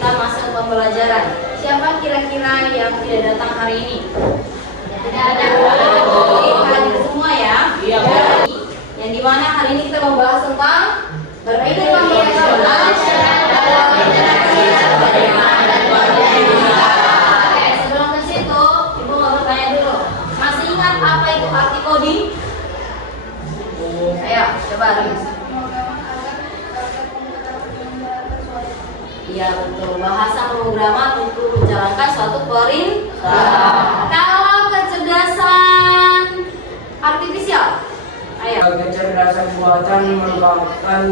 kita masuk ke pembelajaran. Siapa kira-kira yang tidak datang hari ini? Tidak ada. Hadir semua ya. Iya. Yang dimana hari ini kita membahas tentang berpikir komputasional dalam literasi bagaimana dan Oke, sebelum ke situ, Ibu mau bertanya dulu. Masih ingat apa itu arti coding? Ayo, coba Riz. Iya betul, bahasa pemrograman untuk menjalankan suatu perintah. Kalau kecerdasan artifisial, ayo. Kecerdasan buatan merupakan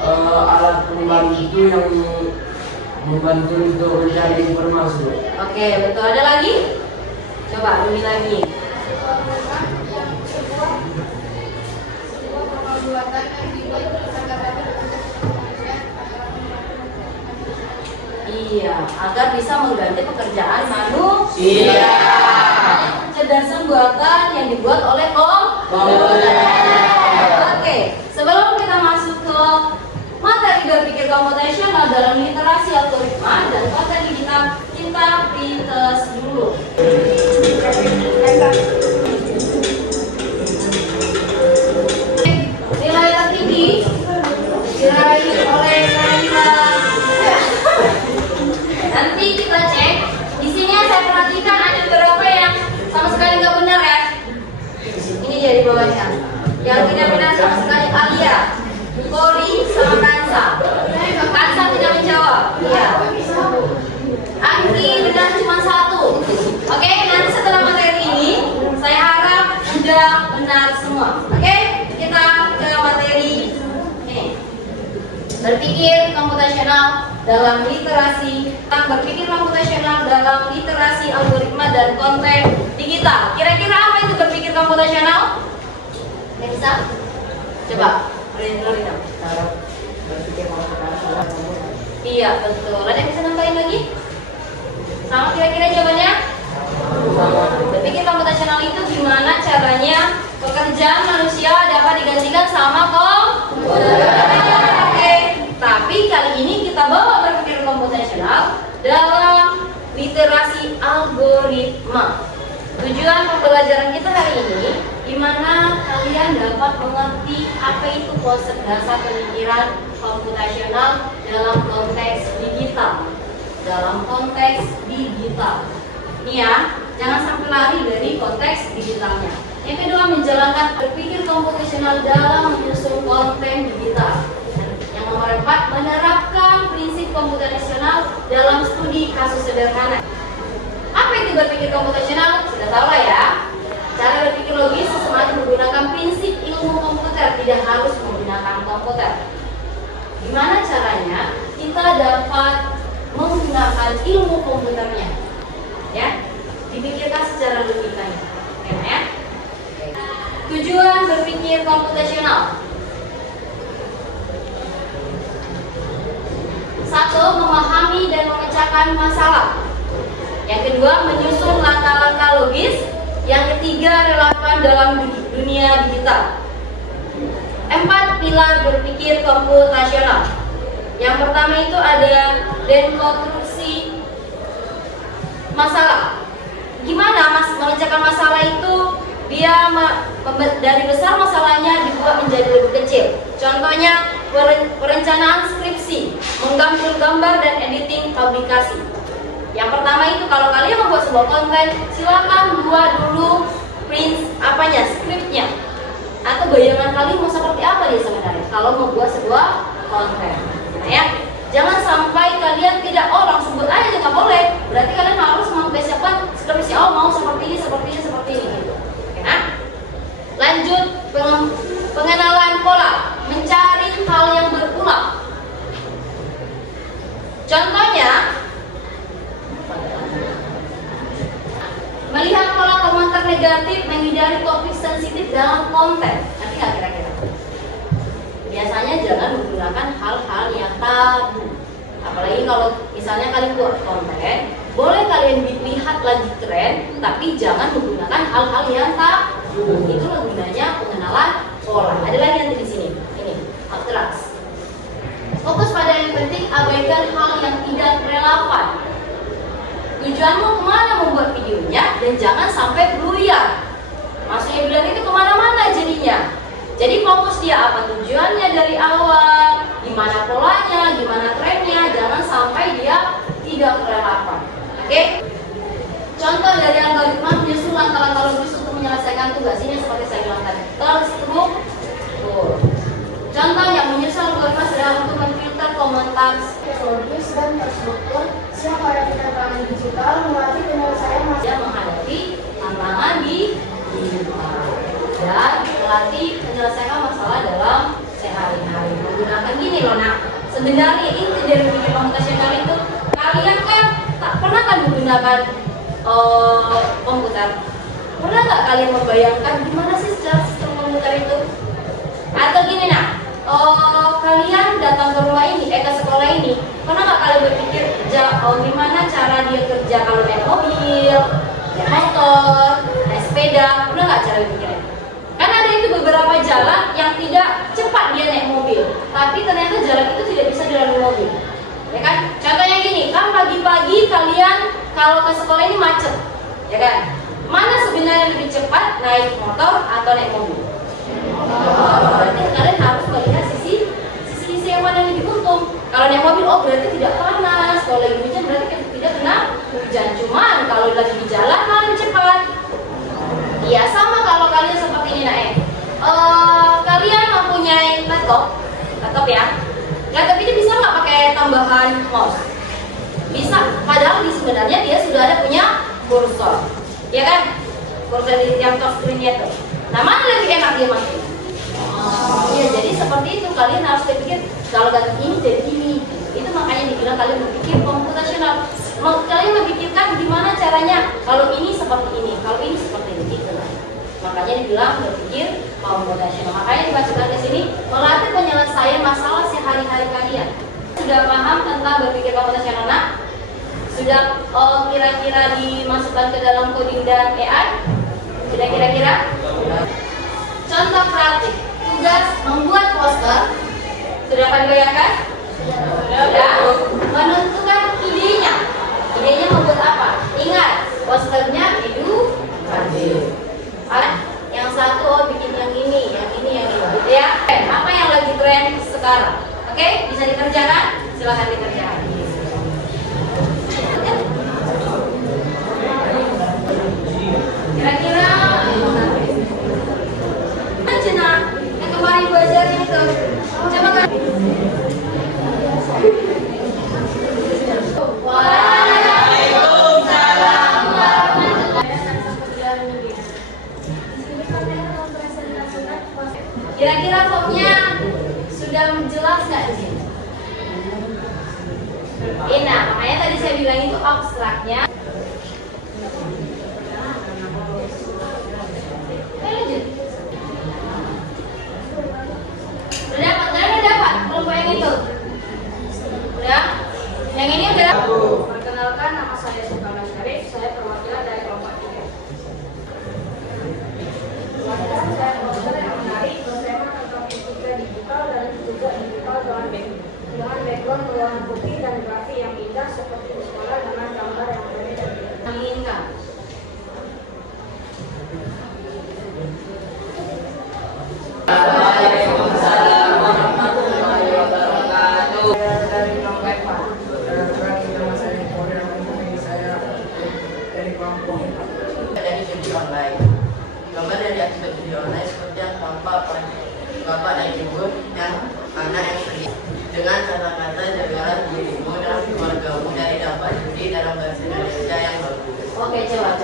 alat pembantu yang membantu untuk mencari informasi. Oke, betul. Ada lagi? Coba ulangi lagi. Iya, agar bisa mengganti pekerjaan manusia. Kecerdasan buatan yang dibuat oleh komputer. Oke, sebelum kita masuk ke materi berpikir komputasional dalam literasi algoritma dan konten digital, kita tes dulu. Nilai tertinggi diraih oleh Naila. Nanti kita cek. Di sini saya perhatikan ada beberapa yang sama sekali nggak benar ya. Ini jadi bawahnya. Yang tidak benar sama sekali Alia, Kori, sama Kansa. Kansa tidak menjawab. Iya. Anggi benar cuma satu. Oke, nanti setelah materi ini saya harap sudah benar semua. Oke, kita ke materi ini. Berpikir komputasional dalam literasi, berpikir komputasional dalam literasi algoritma dan konten digital. Kira-kira apa itu berpikir komputasional? Bisa? Coba, Rina. Berpikir komputasional. Iya betul. Ada yang bisa nambahin lagi? Sama kira-kira jawabannya? Berpikir komputasional itu gimana caranya pekerjaan manusia dapat digantikan sama komputer. Oke. Tapi kali ini kita bawa berpikir komputasional dalam literasi algoritma. Tujuan pembelajaran kita hari ini, di mana kalian dapat mengerti apa itu konsep dasar pemikiran komputasional dalam konteks digital. Dalam konteks digital. Nih ya, jangan sampai lari dari konteks digitalnya. Yang kedua, menjalankan berpikir komputasional dalam menyusun konten digital. Yang nomor 4, menerapkan prinsip komputasional dalam studi kasus sederhana. Apa itu berpikir komputasional? Sudah tahu lah ya. Cara berpikir logis sistematis menggunakan prinsip ilmu komputer, tidak harus menggunakan komputer. Gimana caranya kita dapat menggunakan ilmu komputernya? Ya, dipikirkan secara logikanya. Ya. Tujuan berpikir komputasional. 1. Memahami dan memecahkan masalah. Yang kedua, menyusun langkah-langkah logis. Yang ketiga, relevan dalam dunia digital. 4. Pilar berpikir komputasional. Yang pertama itu ada dekonstruksi masalah. Gimana mengerjakan masalah itu? Dia dari besar masalahnya dibuat menjadi lebih kecil. Contohnya perencanaan skripsi, menggambar gambar dan editing publikasi. Yang pertama itu kalau kalian membuat sebuah konten, silakan buat dulu skripnya atau bayangan kalian mau seperti apa dia sebenarnya kalau membuat sebuah konten. Nah ya, jangan sampai kalian tidak langsung buat aja nggak boleh. Berarti kalian harus mempersiapkan skripsi mau seperti ini gitu. Nah, lanjut pengenalan pola, mencari hal yang berulang. Contohnya, melihat pola komentar negatif, menghindari topik sensitif dalam konten. Nanti nggak kira-kira? Biasanya jangan menggunakan hal-hal yang tabu. Apalagi kalau misalnya kalian buat konten, boleh kalian lihat lagi tren, tapi jangan menggunakan hal-hal yang tabu. Itulah gunanya pengenalan pola. Ada lagi nanti di sini. Ini abstraks. Fokus pada yang penting, abaikan hal yang tidak relevan. Tujuanmu kemana membuat videonya, dan jangan sampai bluyer. Maksudnya bilang itu kemana-mana jadinya. Jadi fokus dia apa tujuannya dari awal, gimana polanya, gimana trennya, jangan sampai dia tidak relevan. Oke? Contoh dari algoritma menyusun langkah-langkah logis untuk menyelesaikan tugas ini seperti saya bilang tadi. Terstruktur. Contoh yang menyusun algoritma sedang untuk memfilter komentar logis dan terstruktur, siap pada keterangan digital, melatih penyelesaian masalah. dia menghadapi tantangan di digital dan melatih menyelesaikan masalah dalam sehari-hari menggunakan gini loh. Nah, sebenarnya inti dari pikir komputasional itu kalian kan tak pernah kan menggunakan komputer. Pernah nggak kalian membayangkan gimana sih secara sistem komputer itu? Atau gini kalian datang ke rumah ini, ke sekolah ini, pernah nggak kalian berpikir gimana cara dia kerja kalau naik mobil, naik motor, naik sepeda? Pernah nggak cara berpikirnya? Kan ada itu beberapa jalan yang tidak cepat dia naik mobil, tapi ternyata jalan itu tidak bisa dilalui mobil, ya kan? Contohnya gini, kan pagi-pagi kalian kalau ke sekolah ini macet, ya kan? Mana sebenarnya lebih cepat, naik motor atau naik mobil? Berarti kalian harus melihat sisi yang mana yang lebih untung. Kalau naik mobil, berarti tidak panas. Kalau lagi hujan berarti tidak kena hujan. Cuman kalau lagi di jalan malah lebih cepat. Iya, sama kalau kalian seperti ini kalian mempunyai laptop ya. Laptop ini bisa nggak pakai tambahan mouse? Bisa. Padahal sebenarnya dia sudah ada punya kursor, ya kan? Kursor di yang touchscreen-nya tuh. Nah, mana lebih enak dia makin? Ya, jadi seperti itu kalian harus berpikir kalau ganti ini jadi ini. Itu makanya dibilang kalian berpikir komputasional. Kalian memikirkan gimana caranya kalau ini seperti ini, kalau ini seperti ini. Gitu. Makanya dibilang berpikir komputasional. Makanya dibacakan di sini melatih penyelesaian masalah sehari-hari kalian. Sudah paham tentang berpikir komputasional? Nah, sudah kira-kira dimasukkan ke dalam coding dan AI? Sudah kira-kira? Contoh praktik. Tugas membuat poster. Sudah pada bayangkan? Sudah. Menentukan idenya. Idenya membuat apa? Ingat, posternya edukatif. Yang satu bikin yang ini, gitu ya. Apa yang lagi tren sekarang? Oke, bisa dikerjakan? Silahkan dikerjakan. Kira-kira yang kemarin gue ajarin itu coba kan. Waalaikumsalam warahmatullahi. Kira-kira formnya sudah jelas nggak di sini? Nah, makanya tadi saya bilang itu abstraknya. Udah dapat kelompok yang itu? Udah? Yang ini udah? Perkenalkan, nama saya Sultan Syarif, saya perwakilan dari kelompok 3. Saya poster yang menarik bertema tentang etika digital dan juga digital dengan background berwarna putih dan grafik yang indah seperti di sekolah dengan gambar yang berbeda. Aminkan. Waalaikumsalam warahmatullahi wabarakatuh. Dari kelompok Pak. Nama saya Kodir, saya dari kelompok dari judi online. Gambar dari akibat judi online seperti yang tampak bapak dan ibu yang anak yang sedih. Dengan kata-kata jagalah dirimu dan keluargamu dari dampak judi dalam bahasa Indonesia yang bagus. Oke, coba.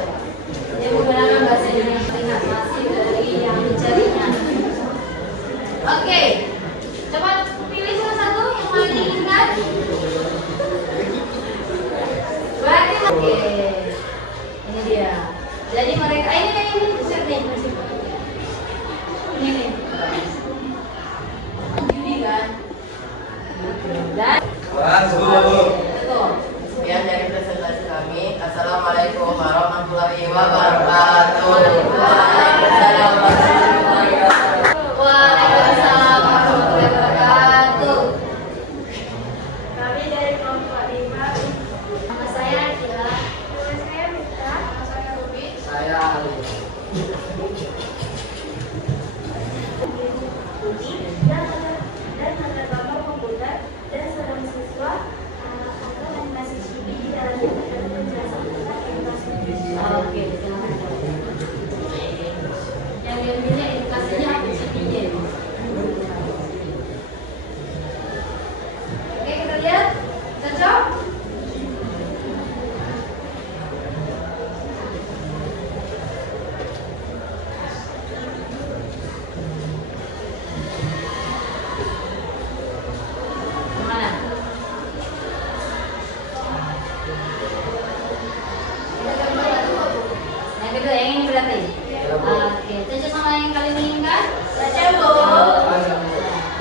Ini menggunakan bahasa Indonesia ingat masih dari yang dicarinya. Oke, coba pilih salah satu yang mana diinginkan. Berarti ini dia. Jadi mereka ini set nih. Ini nih. Judi kan. Dan betul. Sekian dari presentasi kami. Assalamualaikum warahmatullahi wabarakatuh. Waalaikumsalam warahmatullahi wabarakatuh. Waalaikumsalam warahmatullahi wabarakatuh. dan gambar komputer dan seorang siswa atau animasi chibi di dalamnya terdapat penjelasan tentang edukasi. Oke, silakan. Yang diambilnya edukasinya apa chibinya? Oke, kita lihat. Cocok? Mana? Yang kedua, yang ini berarti? Oke, cocok sama yang kalian inginkan? Cocok, Bu.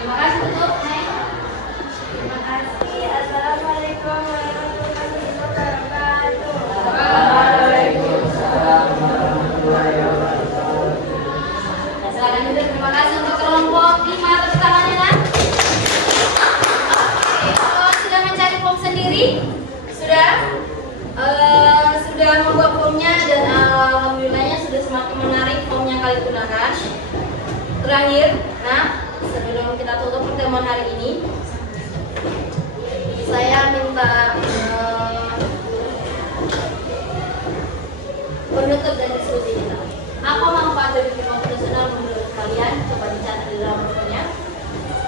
Terima kasih, tutup. Next. Terima kasih. Assalamualaikum warahmatullahi wabarakatuh. Nah, silakan duduk. Terima kasih untuk kelompok 5. Tepuk tangannya, kan? Oke, sudah mencari form sendiri? Sudah? Sudah membuat formnya dan alhamdulillahnya sudah semakin menarik form yang kalian gunakan. Terakhir, nah sebelum kita tutup pertemuan hari ini, saya minta penutup dari diskusi kita. Apa manfaat dari film profesional menurut kalian? Coba dicatat di dalam bukunya.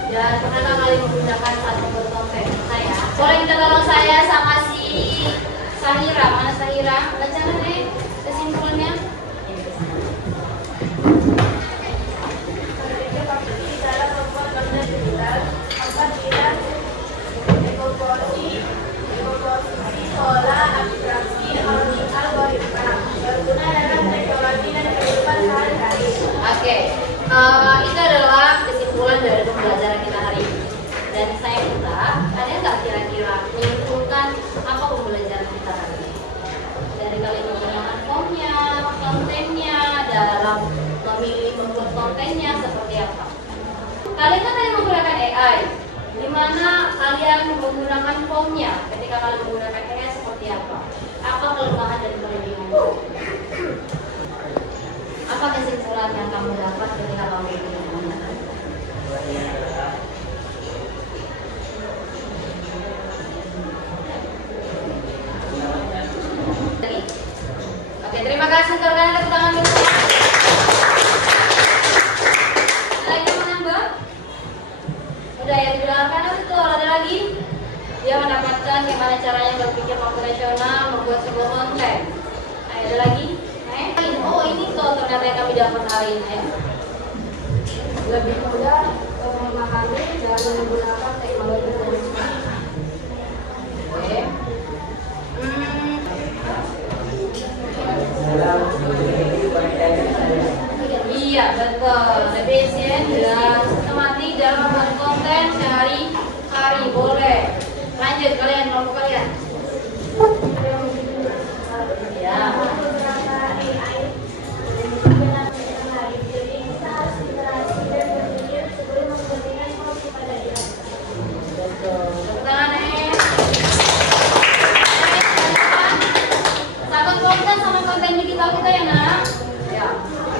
Dan pernahkah kalian menggunakan saat membuat konten? Saya. Boleh minta tolong saya sama si Sahira. Mana Sahira? Bacakan deh kesimpulannya. Ini kesimpulannya. Di dalam membuat konten digital, apabila komposisi, pola, abstraksi, algoritma berguna dalam teknologi dan kehidupan sehari-hari. Oke, itu adalah kesimpulan dari pembelajaran kita hari ini. Dan saya minta, ada nggak kira-kira menyimpulkan apa pembelajaran kita hari ini? Dari kalian menggunakan formnya, kontennya, dalam memilih membuat kontennya seperti apa? Kalian kan tadi menggunakan AI, di mana kalian menggunakan formnya. Ketika kalian menggunakan AI seperti apa? Apa kelemahan dan kelebihannya? Apa kesimpulan yang kamu dapat ketika kamu menggunakan? Oke, terima kasih untuk rekan tepuk tangan dulu. Ada lagi yang menambah? Udah ya dibilangkan betul, ada lagi? Dia mendapatkan gimana caranya berpikir operasional membuat sebuah konten. Ada lagi? Oh ini tuh ternyata yang kami dapat hari ini ya. Lebih mudah memahami dan menggunakan teknologi teknologi. Oke. Iya betul, lebih efisien dan sistematik dalam membuat konten sehari-hari. Boleh. Lanjut kalian, kelompok kalian. Ya. Satu konten sama konten digital kita ya nak? Ya.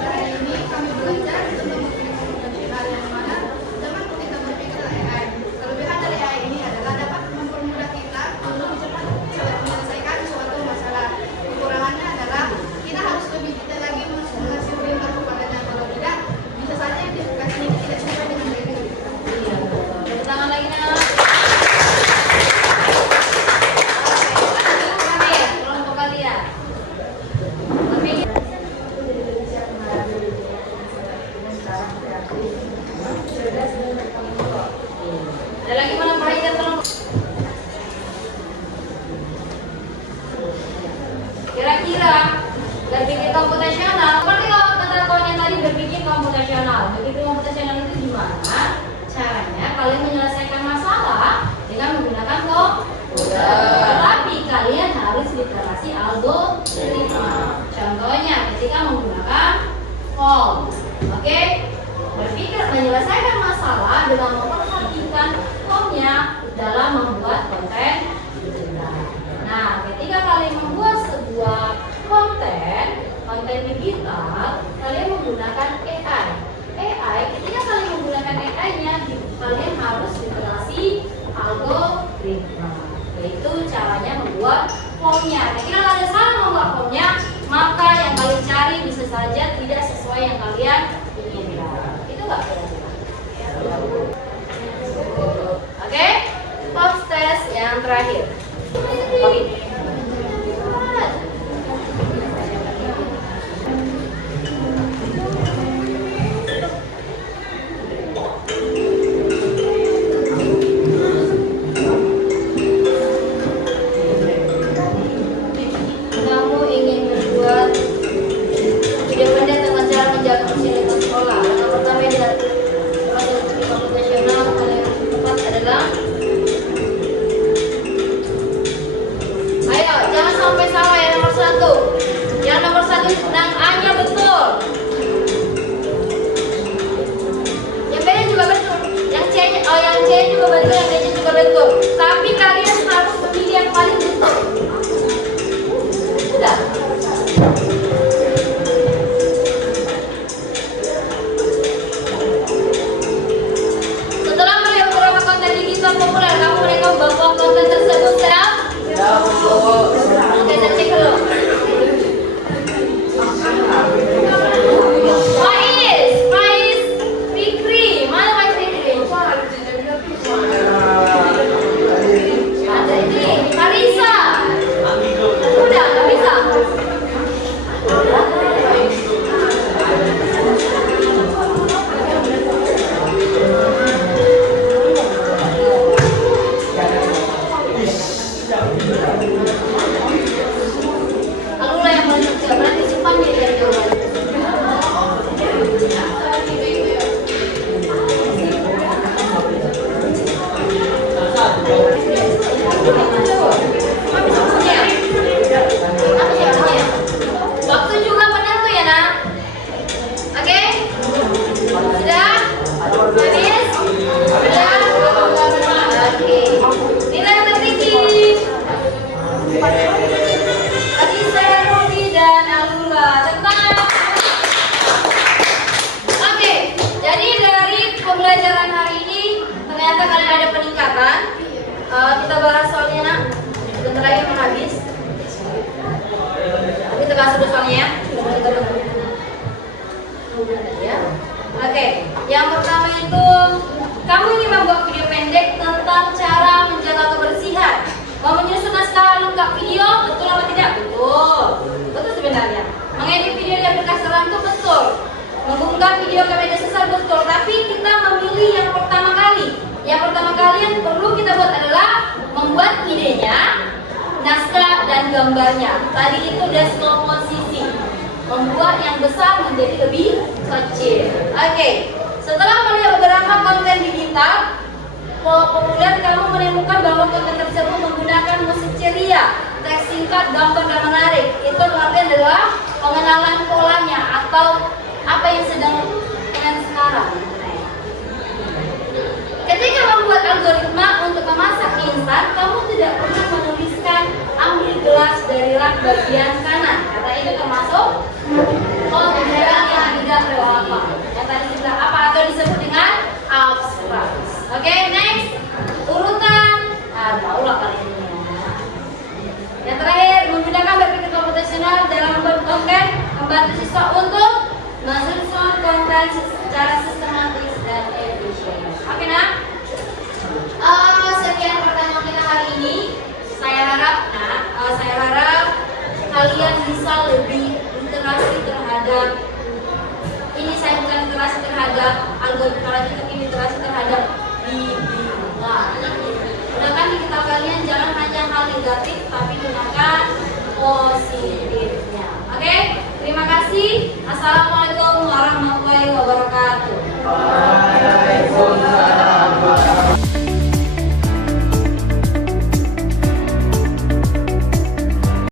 Hari ini kami belajar tentang konvensional yang mana teman kita berpikir AI. Kelebihan dari AI ini adalah dapat mempermudah kita untuk cepat menyelesaikan suatu masalah. Kekurangannya adalah kita harus lebih detail lagi mengasih perintah kepadanya. Kalau tidak, bisa saja edukasinya tidak sesuai dengan mereka. Iya betul. Tepuk tangan lagi nak. Kelompok kalian. Ada lagi mana perhatian kelompok? Kira-kira berpikir komputasional, seperti kalau kata kawannya tadi berpikir komputasional. Berpikir komputasional itu gimana? Caranya kalian menyelesaikan masalah dengan menggunakan komputer. Tapi kalian harus literasi algoritma. Contohnya ketika menggunakan form. Oke? Berpikir menyelesaikan masalah dengan memperhatikan formnya dalam membuat konten digital. Nah, ketika kalian membuat sebuah konten konten digital, kalian menggunakan AI. Ketika kalian menggunakan AI-nya, kalian harus literasi algoritma, yaitu caranya membuat formnya. Ketika kalian salah membuat formnya, maka yang kalian cari bisa saja tidak sesuai yang kalian inginkan. Itu nggak kira-kira? Oke, post test yang terakhir. Oke. Kamu ingin membuat video pendek tentang cara menjaga fasilitas sekolah. Yang pertama adalah fasilitas komputasional. Yang keempat adalah, ayo jangan sampai salah yang nomor satu. Yang nomor satu tentang A-nya betul. Yang B-nya juga betul. Yang C-nya, yang C juga betul, yang D-nya juga betul. Tapi kalian harus memilih yang paling betul. Sudah. Setelah melihat beberapa konten digital populer, kamu menengok bahwa konten tersebut sedang? Oke, kita cek dulu. Faiz Fikri. Mana Faiz Fikri? Ada ini, Marisa. Udah, nggak bisa. Alula yang paling kecil, berarti simpan dia yang jawaban. Waktu juga penentu ya nak. Oke? Sudah? Habis? Sudah? Oke. Nilai yang tertinggi. Adisa, Robi, dan Alula. Tentang. Oke. Jadi dari pembelajaran hari ini ternyata kalian ada peningkatan. Kita bahas soalnya nak. Sebentar lagi mau habis. Kita bahas dulu soalnya ya. Ya. Oke. Yang pertama itu, kamu ingin membuat video pendek tentang cara menjaga kebersihan. Mau menyusun naskah lengkap video, betul atau tidak? Betul. Betul sebenarnya. Mengedit video di aplikasi itu betul. Mengunggah video ke media sosial betul. Tapi kita memilih yang pertama kali. Yang pertama kali yang perlu kita buat adalah membuat idenya, naskah dan gambarnya. Tadi itu udah slow posisi. Membuat yang besar menjadi lebih kecil. Oke. Setelah melihat beberapa konten digital populer, kamu menemukan bahwa konten tersebut menggunakan musik ceria, teks singkat, gambar dan menarik. Itu artinya adalah pengenalan polanya atau apa yang sedang tren sekarang. Ketika membuat algoritma untuk memasak instan, kamu tidak perlu menuliskan ambil gelas dari rak bagian kanan. Kata itu termasuk pembelajaran yang tidak relevan. Yang tadi sudah apa atau disebut dengan abstrak. Oke, next urutan. Tahulah kalian ini. Yang terakhir, menggunakan berpikir komputasional dalam membuat konten membantu siswa untuk mensusun konten secara sistematis dan efisien. Oke nak? Sekian pertanyaan kita hari ini. Saya harap kalian bisa lebih literasi terhadap ini. Saya bukan literasi terhadap algoritma lagi, tapi literasi terhadap digital. Gunakan digital kalian jangan hanya hal negatif, tapi gunakan positifnya. Oke? Terima kasih. Assalamualaikum.